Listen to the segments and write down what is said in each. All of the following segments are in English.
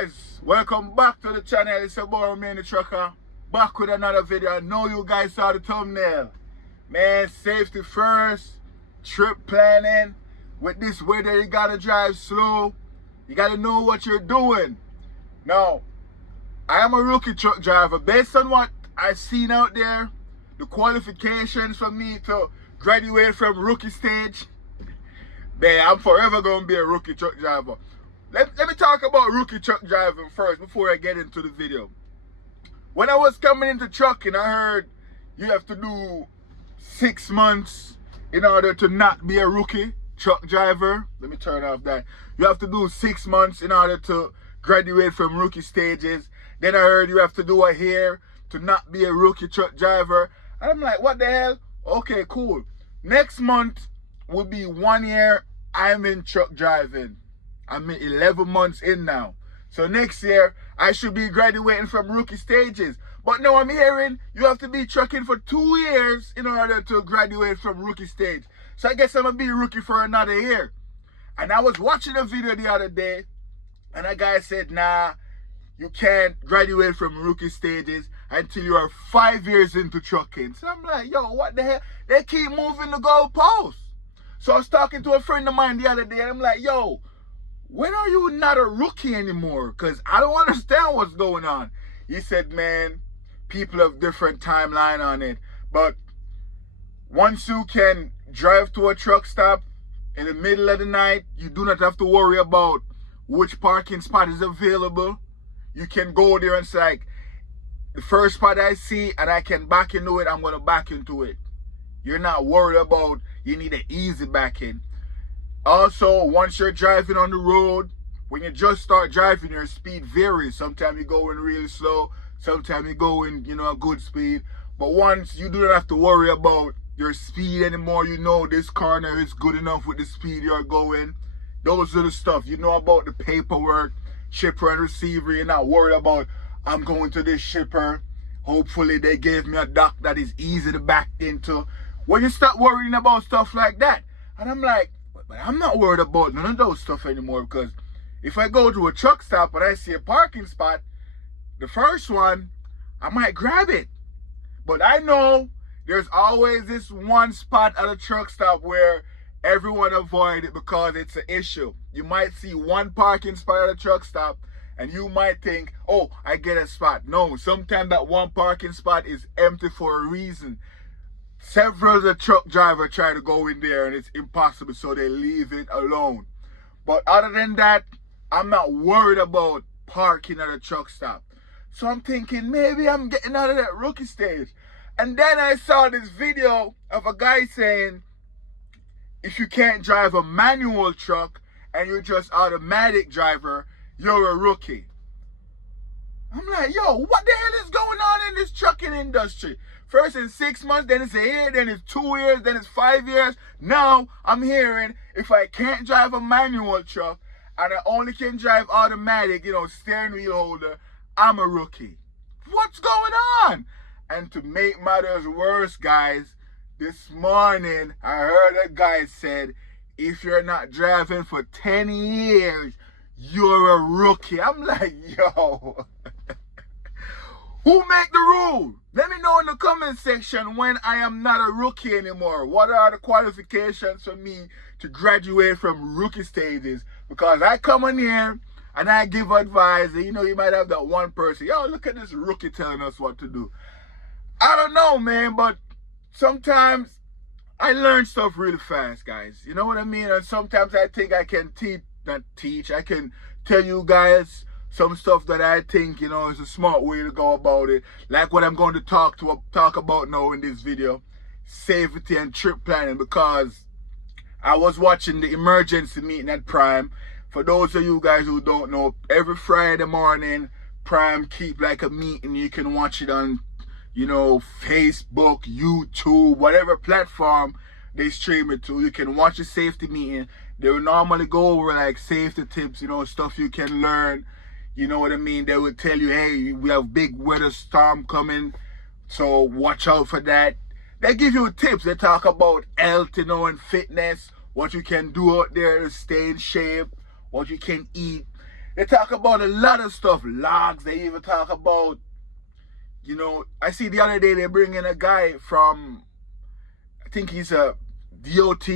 guys, welcome back to the channel. It's your boy Man the Trucker, back with another video. I know you guys saw the thumbnail. Man, safety first, trip planning. With this weather, you gotta drive slow. You gotta know what you're doing. Now, I am a rookie truck driver. Based on what I've seen out there, the qualifications for me to graduate from rookie stage, man, I'm forever gonna be a rookie truck driver. Let me talk about rookie truck driving first before I get into the video. When I was coming into trucking, I heard you have to do 6 months in order to not be a rookie truck driver. Let me turn off that. You have to do 6 months in order to graduate from rookie stages. Then I heard you have to do a year to not be a rookie truck driver. And I'm like, what the hell? Okay, cool. Next month will be 1 year I'm in truck driving. I'm 11 months in now. So next year, I should be graduating from rookie stages. But now I'm hearing you have to be trucking for 2 years in order to graduate from rookie stage. So I guess I'm going to be rookie for another year. And I was watching a video the other day, and a guy said, nah, you can't graduate from rookie stages until you are 5 years into trucking. So I'm like, yo, what the hell? They keep moving the goalposts. So I was talking to a friend of mine the other day, and I'm like, yo, when are you not a rookie anymore? Because I don't understand what's going on. He said, man, people have different timeline on it. But once you can drive to a truck stop in the middle of the night, you do not have to worry about which parking spot is available. You can go there and say, like, the first spot I see and I can back into it, I'm going to back into it. You're not worried about you need an easy back in. Also, once you're driving on the road, when you just start driving, your speed varies. Sometimes you go in really slow, sometimes you go in, a good speed. But once you do not have to worry about your speed anymore, you know this corner is good enough with the speed you're going. Those are the stuff. You know about the paperwork, shipper and receiver. You're not worried about, I'm going to this shipper. Hopefully they gave me a dock that is easy to back into. When you start worrying about stuff like that, and I'm like, but I'm not worried about none of those stuff anymore, because if I go to a truck stop and I see a parking spot, the first one, I might grab it. But I know there's always this one spot at a truck stop where everyone avoid it because it's an issue. You might see one parking spot at a truck stop and you might think, oh, I get a spot. No, sometimes that one parking spot is empty for a reason. Several of the truck drivers try to go in there and it's impossible, so they leave it alone. But other than that, I'm not worried about parking at a truck stop. So I'm thinking maybe I'm getting out of that rookie stage. And then I saw this video of a guy saying, if you can't drive a manual truck and you're just automatic driver, you're a rookie. I'm like, yo, what the hell is going on in this trucking industry? First it's 6 months, then it's a year, then it's 2 years, then it's 5 years. Now I'm hearing if I can't drive a manual truck and I only can drive automatic, steering wheel holder, I'm a rookie. What's going on? And to make matters worse, guys, this morning I heard a guy said, if you're not driving for 10 years, you're a rookie. I'm like, yo. Who make the rule? Let me know in the comment section when I am not a rookie anymore. What are the qualifications for me to graduate from rookie stages? Because I come in here and I give advice. And, you might have that one person, yo, look at this rookie telling us what to do. I don't know, man, but sometimes I learn stuff really fast, guys. You know what I mean? And sometimes I think I can I can tell you guys some stuff that I think, is a smart way to go about it. Like what I'm going to talk about now in this video. Safety and trip planning, because I was watching the emergency meeting at Prime. For those of you guys who don't know, every Friday morning, Prime keep like a meeting. You can watch it on, Facebook, YouTube, whatever platform they stream it to. You can watch a safety meeting. They will normally go over like safety tips, stuff you can learn. You know what I mean? They would tell you, hey, we have big weather storm coming, so watch out for that. They give you tips. They talk about health, and fitness, what you can do out there to stay in shape, what you can eat. They talk about a lot of stuff, logs. They even talk about, I see the other day they bring in a guy from, I think he's a DOT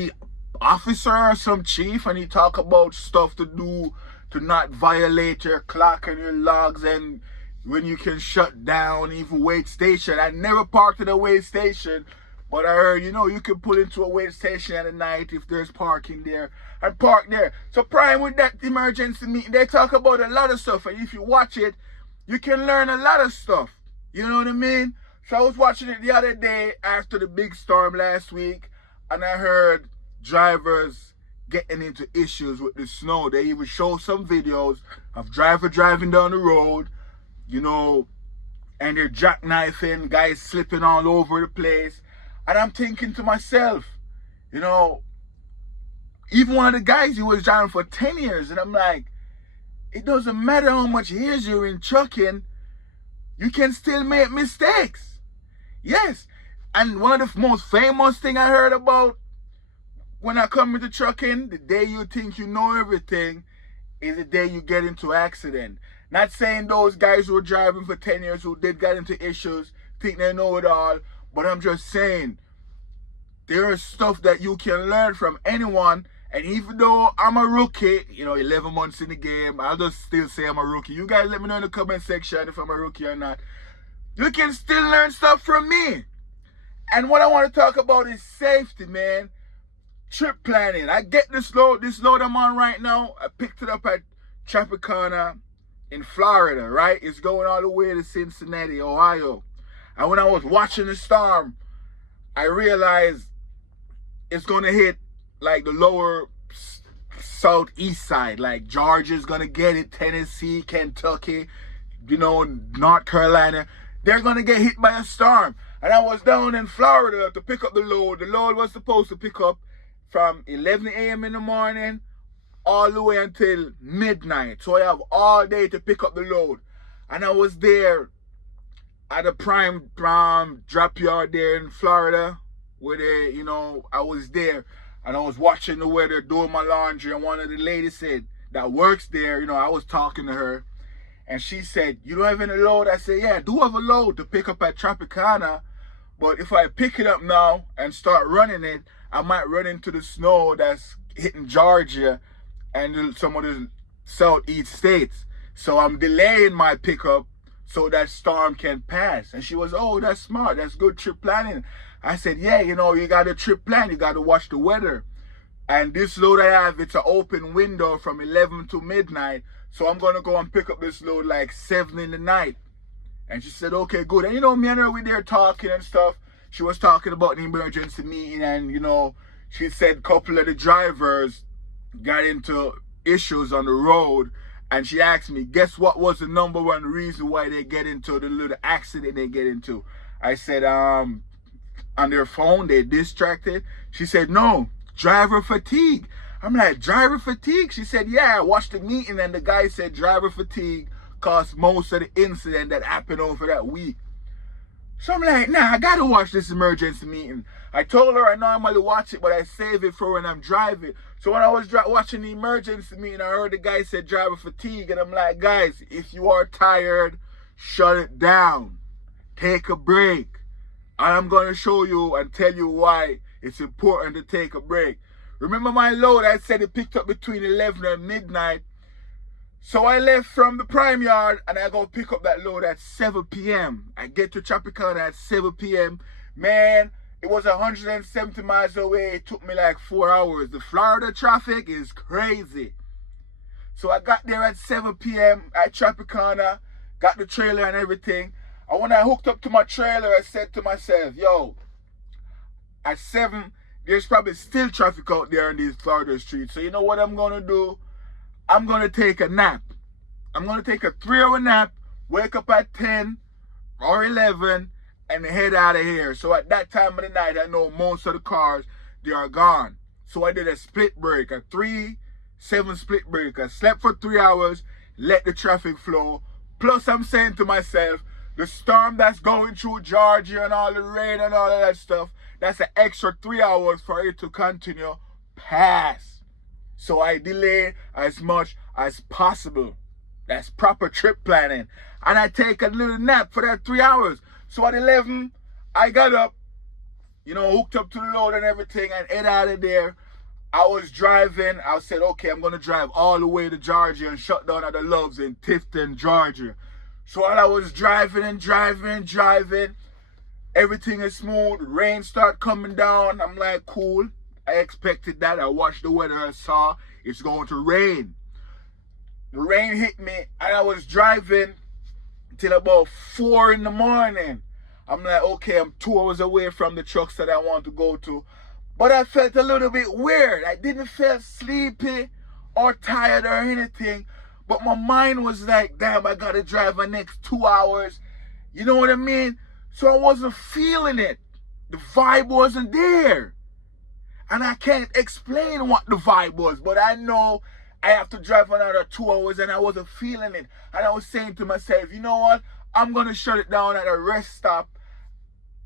officer or some chief, and he talk about stuff to do to not violate your clock and your logs, and when you can shut down even wait station. I never parked at a wait station, but I heard, you can pull into a wait station at night if there's parking there and park there. So Prime, with that emergency meeting, they talk about a lot of stuff, and if you watch it, you can learn a lot of stuff. You know what I mean? So I was watching it the other day after the big storm last week, and I heard drivers getting into issues with the snow. They even show some videos of driver driving down the road, and they're jackknifing, guys slipping all over the place. And I'm thinking to myself, even one of the guys, he was driving for 10 years, and I'm like, it doesn't matter how much years you're in trucking, you can still make mistakes. Yes. And one of the most famous thing I heard about when I come into trucking, the day you think you know everything is the day you get into accident. Not saying those guys who were driving for 10 years who did get into issues think they know it all, but I'm just saying there is stuff that you can learn from anyone. And even though I'm a rookie, 11 months in the game, I'll just still say I'm a rookie. You guys let me know in the comment section if I'm a rookie or not. You can still learn stuff from me. And what I want to talk about is safety, man. Trip planning. I get this load I'm on right now. I picked it up at Tropicana in Florida, right? It's going all the way to Cincinnati, Ohio. And when I was watching the storm, I realized it's going to hit like the lower southeast side. Like Georgia's going to get it, Tennessee, Kentucky, North Carolina. They're going to get hit by a storm. And I was down in Florida to pick up the load. The load was supposed to pick up from 11 a.m. in the morning all the way until midnight. So I have all day to pick up the load. And I was there at a Prime drop yard there in Florida where they, I was there and I was watching the weather, doing my laundry, and one of the ladies said that works there, I was talking to her, and she said, you don't have any load? I said, yeah, I do have a load to pick up at Tropicana, but if I pick it up now and start running it, I might run into the snow that's hitting Georgia and some of the southeast states. So I'm delaying my pickup so that storm can pass. And she was, oh, that's smart. That's good trip planning. I said, yeah, you got to trip plan. You got to watch the weather. And this load I have, it's an open window from 11 to midnight. So I'm going to go and pick up this load like 7 in the night. And she said, okay, good. And me and her, we there talking and stuff. She was talking about the emergency meeting, and, she said a couple of the drivers got into issues on the road. And she asked me, guess what was the number one reason why they get into the little accident they get into? I said, on their phone, they're distracted. She said, no, driver fatigue. I'm like, driver fatigue? She said, yeah, I watched the meeting and the guy said driver fatigue caused most of the incident that happened over that week. So I'm like, nah, I gotta watch this emergency meeting. I told her I normally watch it, but I save it for when I'm driving. So when I was watching the emergency meeting, I heard the guy said driver fatigue, and I'm like, guys, if you are tired, shut it down. Take a break. I'm going to show you and tell you why it's important to take a break. Remember my load, I said it picked up between 11 and midnight. So I left from the Prime yard and I go pick up that load at 7 p.m. I get to Tropicana at 7 p.m. Man, it was 170 miles away. It took me like 4 hours. The Florida traffic is crazy. So I got there at 7 p.m. at Tropicana, got the trailer and everything. And when I hooked up to my trailer, I said to myself, yo, at 7, there's probably still traffic out there in these Florida streets. So you know what I'm going to do? I'm going to take a nap. I'm going to take a 3-hour nap, wake up at 10 or 11, and head out of here. So at that time of the night, I know most of the cars, they are gone. So I did a split break, a 3-7 split break. I slept for 3 hours, let the traffic flow. Plus, I'm saying to myself, the storm that's going through Georgia and all the rain and all of that stuff, that's an extra 3 hours for it to continue past. So I delay as much as possible. That's proper trip planning. And I take a little nap for that 3 hours. So at 11, I got up, hooked up to the load and everything, and head out of there. I was driving. I said, okay, I'm going to drive all the way to Georgia and shut down at the Loves in Tifton, Georgia. So while I was driving, everything is smooth. Rain start coming down. I'm like, cool. I expected that. I watched the weather. I saw it's going to rain. The rain hit me, and I was driving till about 4 in the morning. I'm like, okay, I'm 2 hours away from the trucks that I want to go to. But I felt a little bit weird. I didn't feel sleepy or tired or anything. But my mind was like, damn, I got to drive the next 2 hours. You know what I mean? So I wasn't feeling it. The vibe wasn't there. And I can't explain what the vibe was. But I know I have to drive another 2 hours, and I wasn't feeling it. And I was saying to myself, you know what? I'm going to shut it down at a rest stop.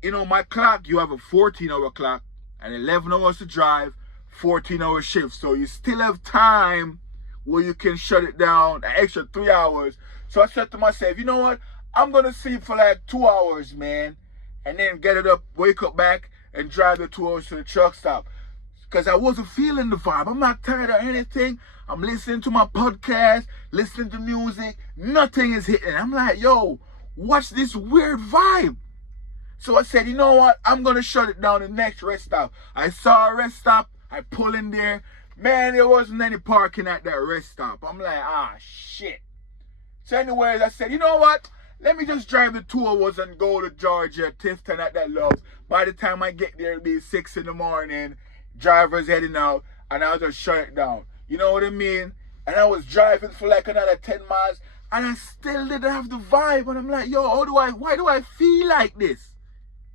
My clock, you have a 14-hour clock and 11 hours to drive, 14-hour shift. So you still have time where you can shut it down an extra 3 hours. So I said to myself, you know what? I'm going to sleep for like 2 hours, man. And then get it up, wake up back, and drive the 2 hours to the truck stop. Because I wasn't feeling the vibe. I'm not tired of anything. I'm listening to my podcast, listening to music. Nothing is hitting. I'm like, yo, what's this weird vibe? So I said, you know what? I'm going to shut it down the next rest stop. I saw a rest stop. I pull in there. Man, there wasn't any parking at that rest stop. I'm like, shit. So anyways, I said, you know what? Let me just drive the 2 hours and go to Georgia, Tifton at that Loves. By the time I get there, it'll be 6 in the morning. Driver's heading out, and I'll just shut it down. You know what I mean? And I was driving for like another 10 miles, and I still didn't have the vibe. And I'm like, yo, why do I feel like this?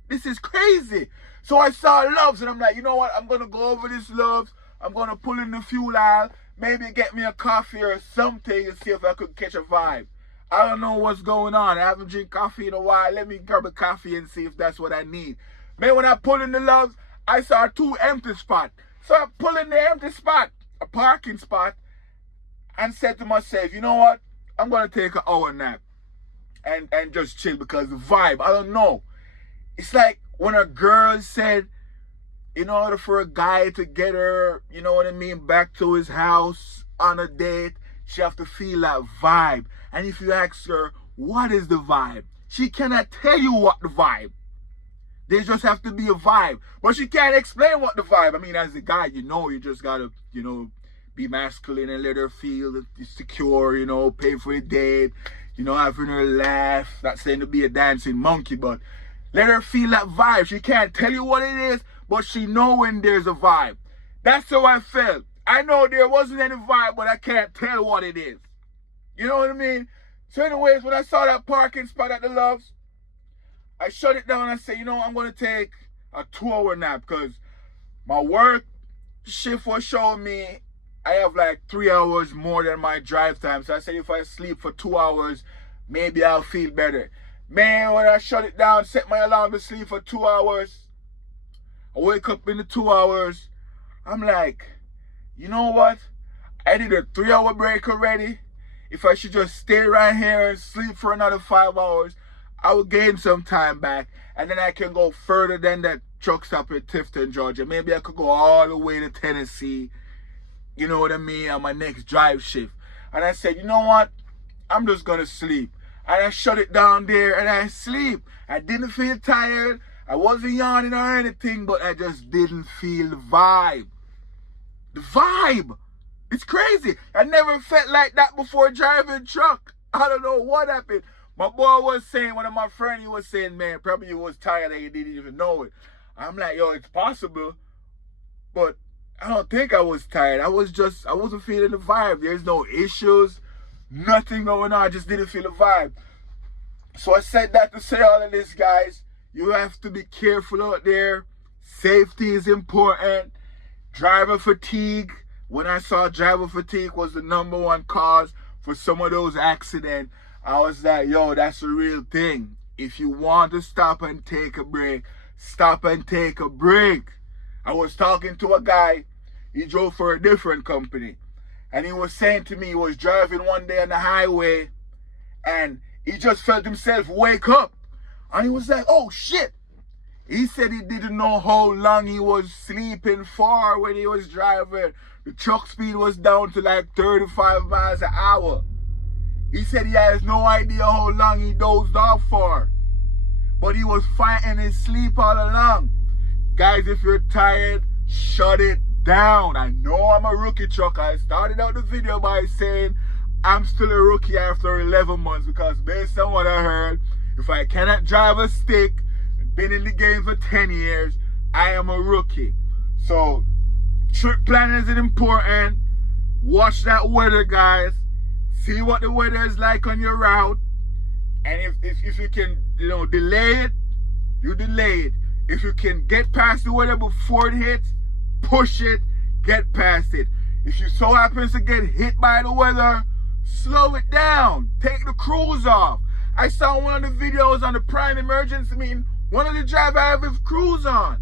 This is crazy. So I saw Loves, and I'm like, you know what? I'm going to go over this Loves. I'm going to pull in the fuel aisle, maybe get me a coffee or something and see if I could catch a vibe. I don't know what's going on. I haven't drank coffee in a while. Let me grab a coffee and see if that's what I need. Man, when I pull in the Loves, I saw 2 empty spots. So I pull in the empty spot, a parking spot, and said to myself, you know what? I'm going to take an hour nap and just chill because the vibe, I don't know. It's like when a girl said, in order for a guy to get her, you know what I mean, back to his house on a date, she have to feel that vibe. And if you ask her, what is the vibe? She cannot tell you what the vibe. There just have to be a vibe. But she can't explain what the vibe. I mean, as a guy, you just got to, be masculine and let her feel secure, pay for the date, having her laugh. Not saying to be a dancing monkey, but let her feel that vibe. She can't tell you what it is, but she know when there's a vibe. That's how I felt. I know there wasn't any vibe, but I can't tell what it is. You know what I mean? So anyways, when I saw that parking spot at the Loves, I shut it down and I said, I'm going to take a 2-hour nap because my work shift was showing me I have like 3 hours more than my drive time. So I said if I sleep for 2 hours, maybe I'll feel better. Man, when I shut it down, set my alarm to sleep for 2 hours, I wake up in the 2 hours, I'm like, you know what? I did a 3-hour break already. If I should just stay right here and sleep for another 5 hours, I will gain some time back, and then I can go further than that truck stop in Tifton, Georgia. Maybe I could go all the way to Tennessee, you know what I mean, on my next drive shift. And I said, you know what? I'm just going to sleep. And I shut it down there and I sleep. I didn't feel tired. I wasn't yawning or anything, but I just didn't feel the vibe. The vibe. It's crazy. I never felt like that before driving truck. I don't know what happened. My boy was saying, one of my friends, he was saying, man, probably you was tired and you didn't even know it. I'm like, yo, it's possible. But I don't think I was tired. I wasn't feeling the vibe. There's no issues, nothing going on. I just didn't feel the vibe. So I said that to say all of this, guys. You have to be careful out there. Safety is important. Driver fatigue. When I saw driver fatigue was the #1 cause for some of those accidents, I was like, yo, that's a real thing. If you want to stop and take a break, stop and take a break. I was talking to a guy. He drove for a different company. And he was saying to me, he was driving one day on the highway and he just felt himself wake up. And he was like, oh shit. He said he didn't know how long he was sleeping for when he was driving. The truck speed was down to like 35 miles an hour. He said he has no idea how long he dozed off for. But he was fighting his sleep all along. Guys, if you're tired, shut it down. I know I'm a rookie trucker. I started out the video by saying I'm still a rookie after 11 months because based on what I heard, if I cannot drive a stick, been in the game for 10 years, I am a rookie. So trip planning is important. Watch that weather, guys. See what the weather is like on your route. And if you can, delay it, you delay it. If you can get past the weather before it hits, push it, get past it. If you so happens to get hit by the weather, slow it down. Take the cruise off. I saw one of the videos on the Prime Emergency meeting. One of the drivers have his cruise on.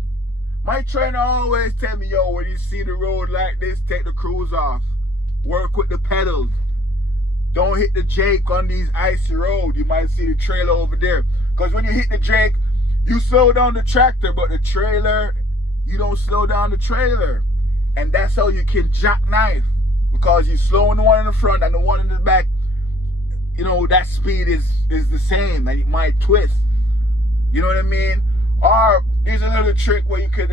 My trainer always tell me, yo, when you see the road like this, take the cruise off. Work with the pedals. Don't hit the Jake on these icy roads. You might see the trailer over there. Because when you hit the Jake, you slow down the tractor, but the trailer, you don't slow down the trailer. And that's how you can jackknife. Because you're slowing the one in the front and the one in the back, that speed is the same and it might twist. You know what I mean? Or there's a little trick where you could,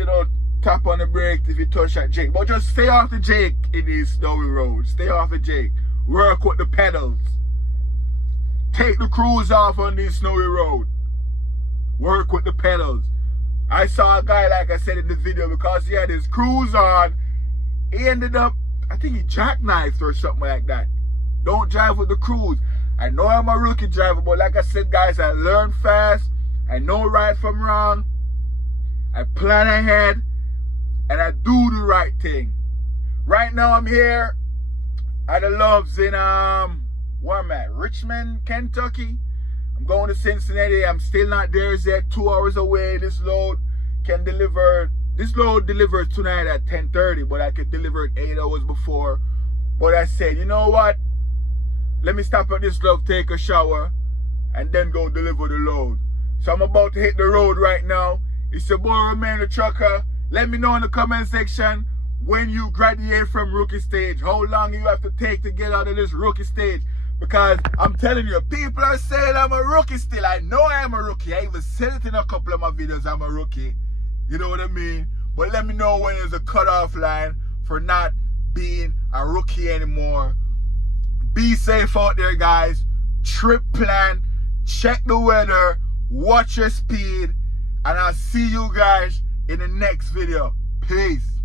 tap on the brake if you touch that Jake. But just stay off the Jake in these snowy roads. Stay off the Jake. Work with the pedals. Take the cruise off on these snowy roads. Work with the pedals. I saw a guy, like I said in the video, because he had his cruise on, he ended up, I think he jackknifed or something like that. Don't drive with the cruise. I know I'm a rookie driver, but like I said, guys, I learn fast. I know right from wrong. I plan ahead. And I do the right thing. Right now I'm here at the Loves in, where I'm at, Richmond, Kentucky. I'm going to Cincinnati. I'm still not there yet. 2 hours away. This load delivers tonight at 10:30, but I could deliver it 8 hours before. But I said, you know what? Let me stop at this Love, take a shower, and then go deliver the load. So I'm about to hit the road right now. It's your boy, Remain the Trucker. Let me know in the comment section when you graduate from rookie stage. How long you have to take to get out of this rookie stage. Because I'm telling you, people are saying I'm a rookie still. I know I am a rookie. I even said it in a couple of my videos, I'm a rookie. You know what I mean? But let me know when there's a cutoff line for not being a rookie anymore. Be safe out there, guys. Trip plan. Check the weather. Watch your speed. And I'll see you guys in the next video. Peace.